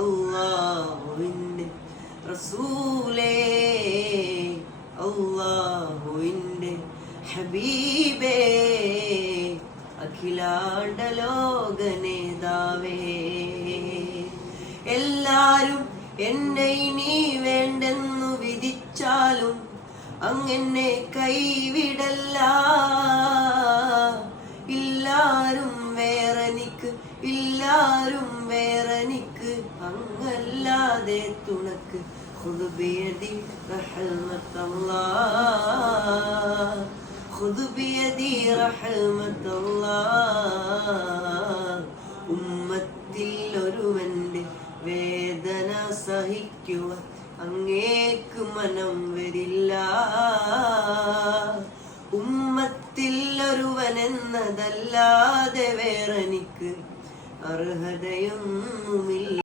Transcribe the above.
അല്ലാഹുവിൻ്റെ റസൂലേ, അല്ലാഹുവിൻ്റെ ഹബീബേ, അഖിലാണ്ട ലോക നേതാവേ. എല്ലാരും എന്നെ ഇനി വേണ്ടെന്നു വിധിച്ചാലും അങ്ങനെ കൈവിടല്ല. ഇല്ലാരും വേറെനിക്ക്, ഇല്ലാരും വേറെനിക്ക്, അങ്ങല്ലാതെ തുണക്ക്. ഖുദ് ബിയദി റഹ്മത്തല്ലാഹ്, ഖുദ് ബിയദി റഹ്മത്തല്ലാഹ്. ഉമ്മത്തിൽ ഒരുവന്റെ വേദന സഹിക്കുവാൻ അങ്ങേക്ക് മനം വരില്ല. ഉമ്മത്തിൽ ഒരുവനെന്നതല്ലാതെ വേറെനിക്ക് അർഹതയൊന്നുമില്ല.